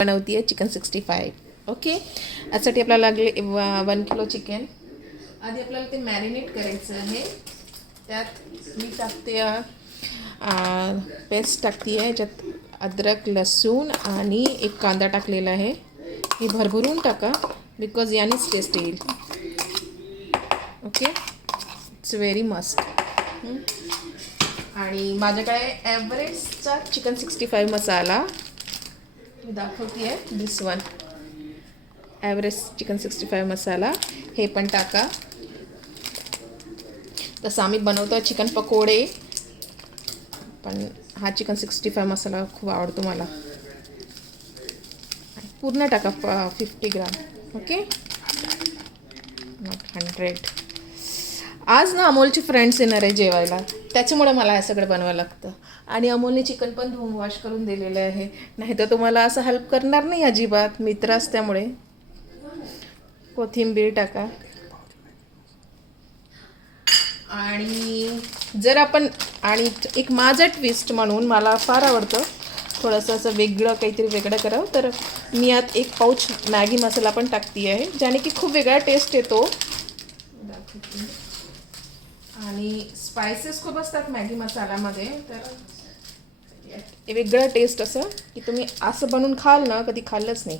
बनवती आहे chicken 65. Okay, यासाठी आपल्याला लागले 1 किलो चिकन. आधी आपल्याला ते मॅरिनेट करायचं आहे. त्यात मी टाकते पेस्ट टाकते आहे, याच्यात अद्रक लसूण आणि एक कांदा टाकलेला आहे. हे भरभरून टाका बिकॉज यानेच टेस्ट येईल. Okay, it's very must. आणि माझ्याकडे एव्हरेस्टचा चिकन 65 मसाला मी दाखवते आहे. दिस वन एव्हरेस्ट चिकन 65 मसाला, हे पण टाका. तसं आम्ही बनवतो चिकन पकोडे, पण हा चिकन 65 मसाला खूप आवडतो मला. पूर्ण टाका 50 ग्राम. Okay, not 100. आज ना अमोलचे फ्रेंड्स येणार आहे जेवायला, त्याच्यामुळे मला हे सगळं बनवावं लागतं. आणि अमोलने चिकन पण धुवून वॉश करून दिलेलं आहे, नाही तर तुम्हाला असं हेल्प करणार नाही अजिबात. मित्र असल्यामुळे कोथिंबीर टाका. आणि जर आपण आणि एक माझा ट्विस्ट म्हणून मला फार आवडतं थोडंसं असं वेगळं काहीतरी वेगळं करावं, तर मी यात 1 पाऊच मॅगी मसाला पण टाकते आहे, ज्याने की खूप वेगळा टेस्ट येतो. आणि स्पायसेस खूप असतात मॅगी मसाल्यामध्ये, तर वेगळं टेस्ट असं की तुम्ही असं बनवून खाल ना, कधी खाल्लंच नाही,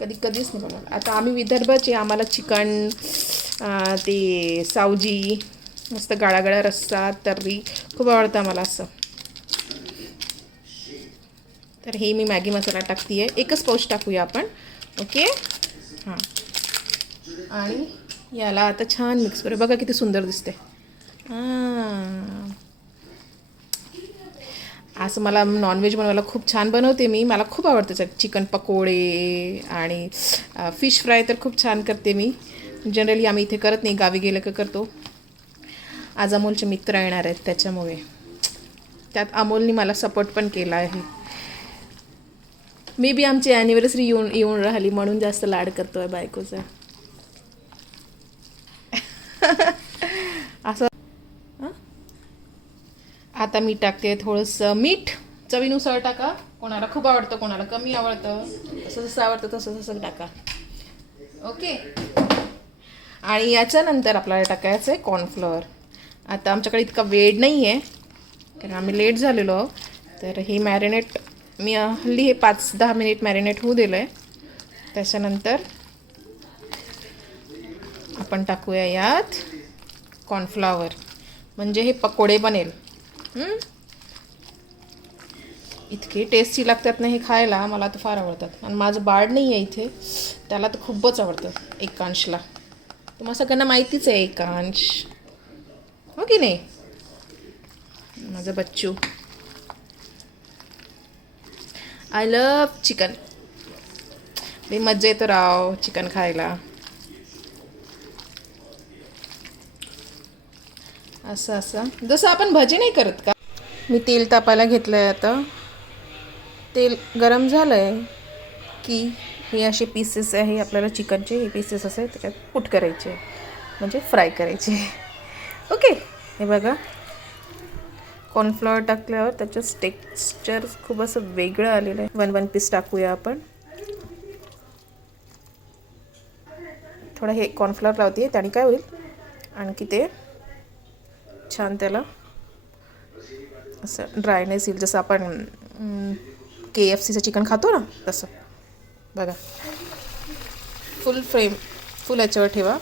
कधीच नाही बनवलं. आता आम्ही विदर्भाचे, आम्हाला चिकन ते सावजी मस्त गाळा रस्सा तर्री खूप आवडतं आम्हाला असं. तर हे मी मॅगी मसाला टाकते आहे, 1च पाऊच टाकूया आपण. ओके, हां. आणि याला आता छान मिक्स करूया. बघा किती सुंदर दिसते. असं मला नॉनव्हेज बनवायला खूप छान बनवते मी, मला खूप आवडतं. चिकन पकोडे आणि फिश फ्राय तर खूप छान करते मी. जनरली आम्ही इथे करत नाही, गावी गेलं का करतो. आज अमोलचे मित्र येणार आहेत, त्याच्यामुळे त्यात अमोलनी मला सपोर्ट पण केला आहे. मे बी आमची ॲनिव्हर्सरी येऊन राहिली म्हणून जास्त लाड करतो आहे बायकोचा. असं. आता मी टाकते थोडंसं मीठ, चवीनुसार टाका. कोणाला खूप आवडतं, कोणाला कमी आवडतं, जसं आवडतं तसं टाका. ओके, आणि याच्यानंतर आपल्याला टाकायचं आहे कॉर्नफ्लॉवर. आता आमच्याकडे इतका वेळ नाही आहे कारण आम्ही लेट झालेलो, तर हे मॅरिनेट मी हल्ली हे 5-10 मिनिट मॅरिनेट होऊ दिलं आहे. त्याच्यानंतर आपण टाकूया यात कॉर्नफ्लॉवर, म्हणजे हे पकोडे बनेल. इतके टेस्टी लागतात ना हे खायला, मला तर फार आवडतात. आणि माझं बाळ नाही आहे इथे, त्याला तर खूपच आवडतं. एकांशला, तुम्हाला सगळ्यांना माहितीच आहे एकांश, हो की नाही, माझं बच्चू. I love chicken. लई मज्जा येतो राव चिकन खायला. असं जसं आपण भजी नाही करत का. मी तेल तापायला घेतलं आहे. आता तेल गरम झालं आहे की हे असे पीसेस आहे आपल्याला चिकनचे, हे पीसेस असे त्याच्यात पुट करायचे, म्हणजे फ्राय करायचे. ओके, हे बघा कॉर्नफ्लॉवर टाकल्यावर त्याचं टेक्स्चर खूप असं वेगळं आलेलं आहे. 1 पीस टाकूया आपण. थोडं हे कॉर्नफ्लॉवर लावते, त्याने काय होईल आणखी ते छान त्याला असं ड्रायनेस येईल, जसं आपण KFCचं चिकन खातो ना तसं. बघा, फुल याच्यावर ठेवा.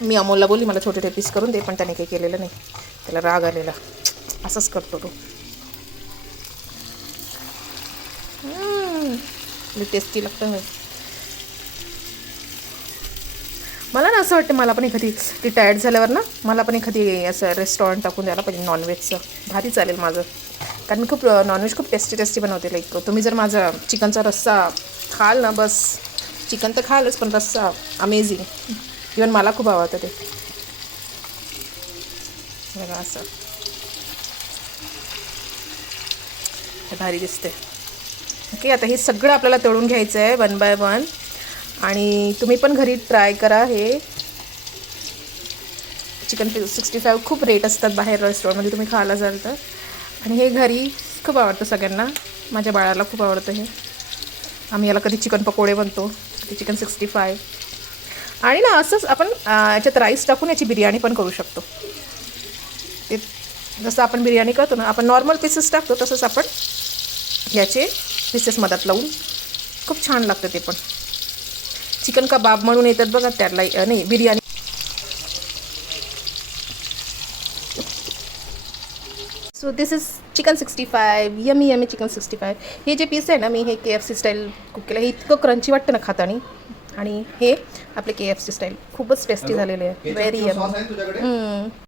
मी अमोलला बोलली मला छोटे पीस करून दे, पण त्याने काही केलेलं नाही, त्याला राग आलेला. असंच करतो तो. टेस्टी लागतं. मला ना असं वाटतं, मला पण एखादी रिटायर्ड झाल्यावर ना मला पण एखादी असं रेस्टॉरंट टाकून द्यायला पाहिजे नॉनव्हेजचं. भारी चालेल माझं, कारण मी खूप नॉनव्हेज खूप टेस्टी बनवते. लाईक तुम्ही जर माझा चिकनचा रस्सा खाल ना, बस चिकन तर खालच पण रस्सा अमेझिंग. इवन मला खूप आवडतं ते. बघा असं भारी दिसते. ओके, आता हे सगळं आपल्याला तळून घ्यायचं आहे 1 बाय 1. आणि तुम्ही पण घरी ट्राय करा. हे चिकन 65 खूप रेट असतात बाहेर रेस्टॉरंटमध्ये तुम्ही खायला जाल तर, आणि हे घरी खूप आवडतं सगळ्यांना. माझ्या बाळाला खूप आवडतं हे. आम्ही याला कधी चिकन पकोडे बनतो, कधी चिकन 65. आणि ना असंच आपण याच्यात राईस टाकून याची बिर्याणी पण करू शकतो. ते जसं आपण बिर्याणी करतो ना, आपण नॉर्मल पीसेस टाकतो तसंच आपण याचे पीसेस मधात लावून खूप छान लागतं ते पण. चिकन कबाब म्हणून येतात बघा त्याला, नाही biryani. So this is chicken 65, yummy yummy chicken 65. हे जे पीस आहे ना, मी हे KFC स्टाईल कुक केलं. हे इतकं क्रंची वाटतं ना खातानी. आणि हे आपले KFC स्टाईल खूपच टेस्टी झालेले आहे. Very yummy.